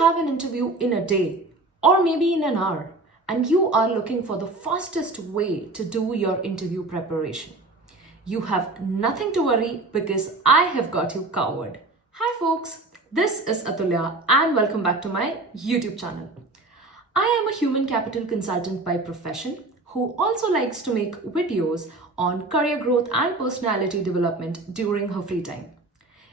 have an interview in a day or maybe in an hour and you are looking for the fastest way to do your interview preparation, you have nothing to worry because I have got you covered. Hi folks, this is Athulya and welcome back to my YouTube channel. I am a human capital consultant by profession who also likes to make videos on career growth and personality development during her free time.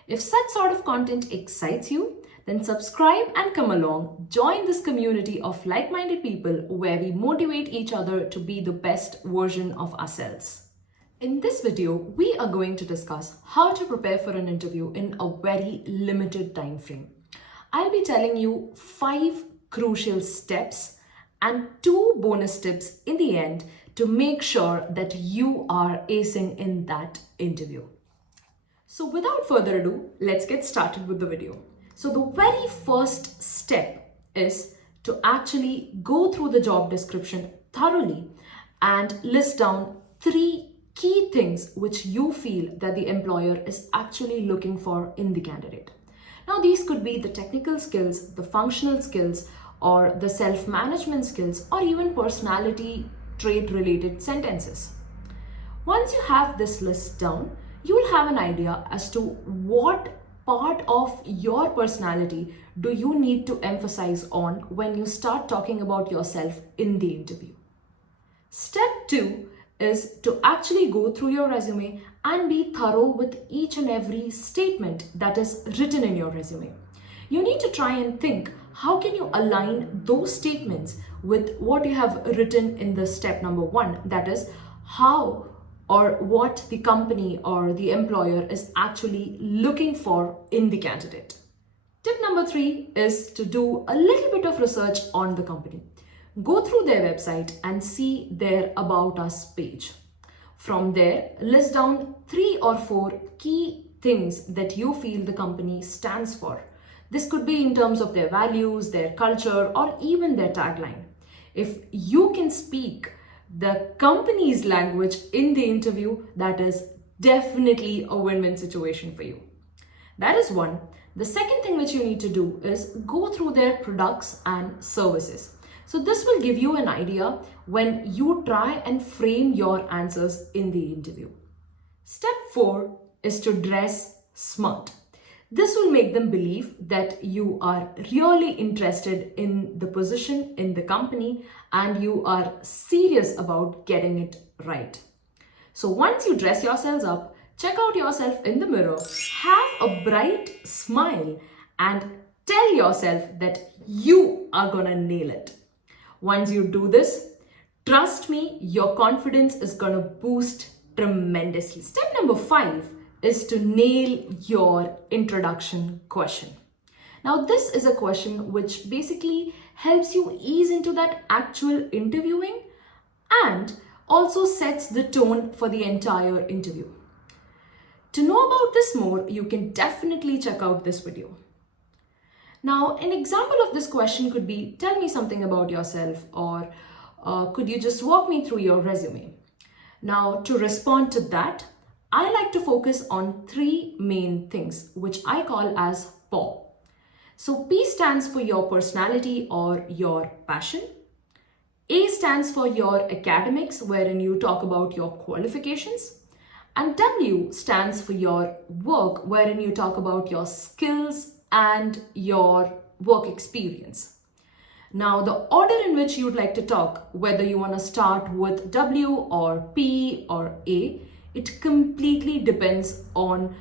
If such sort of content excites you, then subscribe and come along, join this community of like-minded people where we motivate each other to be the best version of ourselves. In this video, we are going to discuss how to prepare for an interview in a very limited time frame. I'll be telling you 5 crucial steps and 2 bonus tips in the end to make sure that you are acing in that interview. So without further ado, let's get started with the video. So the very first step is to actually go through the job description thoroughly and list down 3 key things which you feel that the employer is actually looking for in the candidate. Now these could be the technical skills, the functional skills, or the self-management skills, or even personality trait related sentences. Once you have this list down, you will have an idea as to what part of your personality do you need to emphasize on when you start talking about yourself in the interview. Step 2 is to actually go through your resume and be thorough with each and every statement that is written in your resume. You need to try and think, how can you align those statements with what you have written in the step number 1, that is how or what the company or the employer is actually looking for in the candidate. Tip number 3 is to do a little bit of research on the company. Go through their website and see their About Us page. From there, list down 3 or 4 key things that you feel the company stands for. This could be in terms of their values, their culture, or even their tagline. If you can speak the company's language in the interview, that is definitely a win-win situation for you. That is one. The second thing which you need to do is go through their products and services. So this will give you an idea when you try and frame your answers in the interview. Step 4 is to dress smart. This will make them believe that you are really interested in the position, in the company, and you are serious about getting it right. So once you dress yourselves up, check out yourself in the mirror, have a bright smile, and tell yourself that you are gonna nail it. Once you do this, trust me, your confidence is gonna boost tremendously. Step number 5 is to nail your introduction question. Now, this is a question which basically helps you ease into that actual interviewing and also sets the tone for the entire interview. To know about this more, you can definitely check out this video. Now, an example of this question could be, tell me something about yourself, or could you just walk me through your resume? Now, to respond to that, I like to focus on 3 main things, which I call as PAW. So P stands for your personality or your passion. A stands for your academics, wherein you talk about your qualifications. And W stands for your work, wherein you talk about your skills and your work experience. Now, the order in which you'd like to talk, whether you want to start with W or P or A, it completely depends on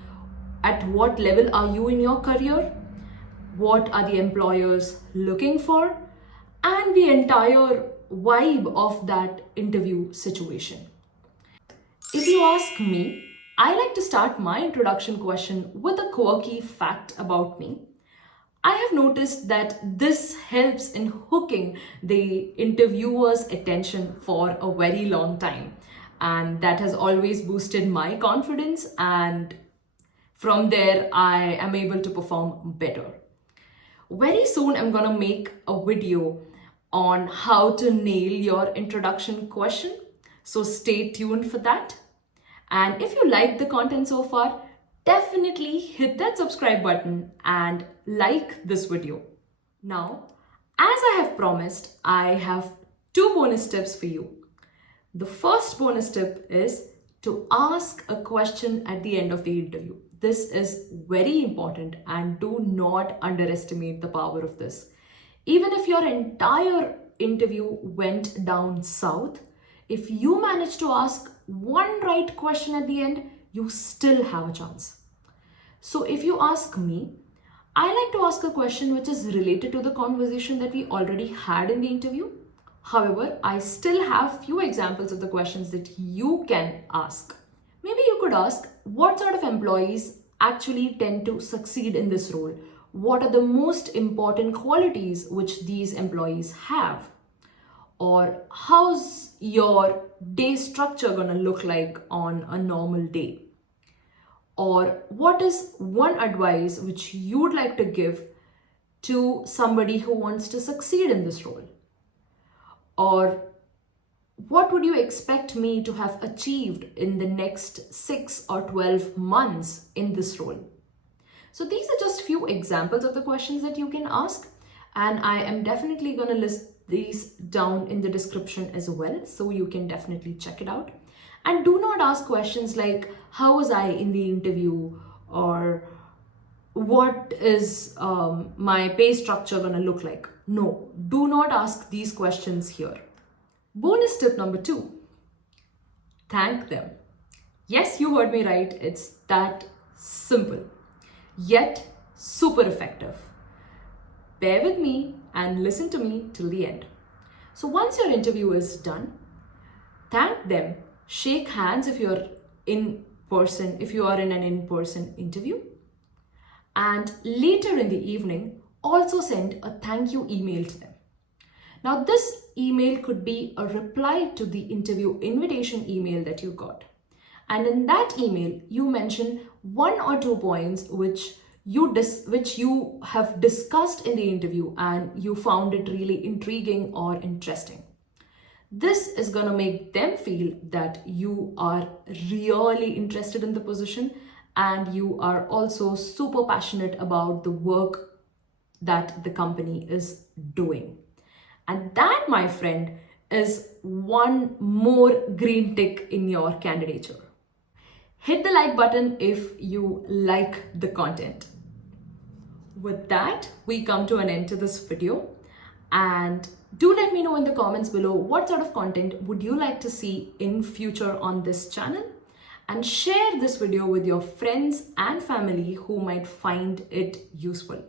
at what level are you in your career, what are the employers looking for, and the entire vibe of that interview situation. If you ask me, I like to start my introduction question with a quirky fact about me. I have noticed that this helps in hooking the interviewer's attention for a very long time. And that has always boosted my confidence, and from there I am able to perform better. Very soon I'm gonna make a video on how to nail your introduction question, so stay tuned for that. And if you like the content so far, definitely hit that subscribe button and like this video. Now, as I have promised, I have two bonus tips for you. The first bonus tip is to ask a question at the end of the interview. This is very important and do not underestimate the power of this. Even if your entire interview went down south, if you manage to ask one right question at the end, you still have a chance. So if you ask me, I like to ask a question which is related to the conversation that we already had in the interview. However, I still have few examples of the questions that you can ask. Maybe you could ask, what sort of employees actually tend to succeed in this role? What are the most important qualities which these employees have? Or how's your day structure gonna look like on a normal day? Or what is one advice which you'd like to give to somebody who wants to succeed in this role? Or what would you expect me to have achieved in the next 6 or 12 months in this role? So these are just few examples of the questions that you can ask, and I am definitely going to list these down in the description as well, so you can definitely check it out. And do not ask questions like, how was I in the interview? Or what is my pay structure going to look like? No, do not ask these questions here. Bonus tip number 2, thank them. Yes, you heard me right. It's that simple, yet super effective. Bear with me and listen to me till the end. So once your interview is done, thank them, shake hands if you're in person, if you are in an in-person interview, and later in the evening, also send a thank you email to them. Now, this email could be a reply to the interview invitation email that you got. And in that email, you mention 1 or 2 points which you have discussed in the interview and you found it really intriguing or interesting. This is going to make them feel that you are really interested in the position and you are also super passionate about the work that the company is doing. And that, my friend, is one more green tick in your candidature. Hit the like button if you like the content. With that, we come to an end to this video. And do let me know in the comments below what sort of content would you like to see in future on this channel. And share this video with your friends and family who might find it useful.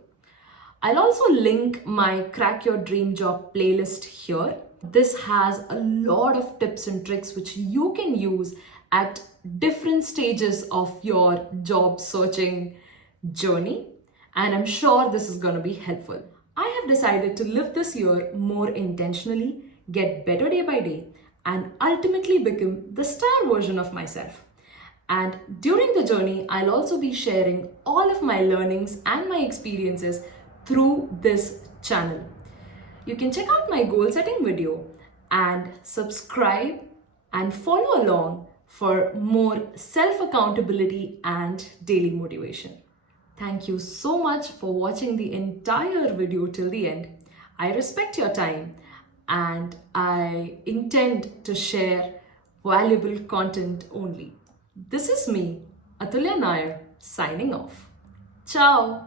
I'll also link my Crack Your Dream Job playlist here. This has a lot of tips and tricks which you can use at different stages of your job searching journey. And I'm sure this is going to be helpful. I have decided to live this year more intentionally, get better day by day, and ultimately become the star version of myself. And during the journey, I'll also be sharing all of my learnings and my experiences through this channel. You can check out my goal setting video and subscribe and follow along for more self-accountability and daily motivation. Thank you so much for watching the entire video till the end. I respect your time and I intend to share valuable content only. This is me, Athulya Nair, signing off. Ciao!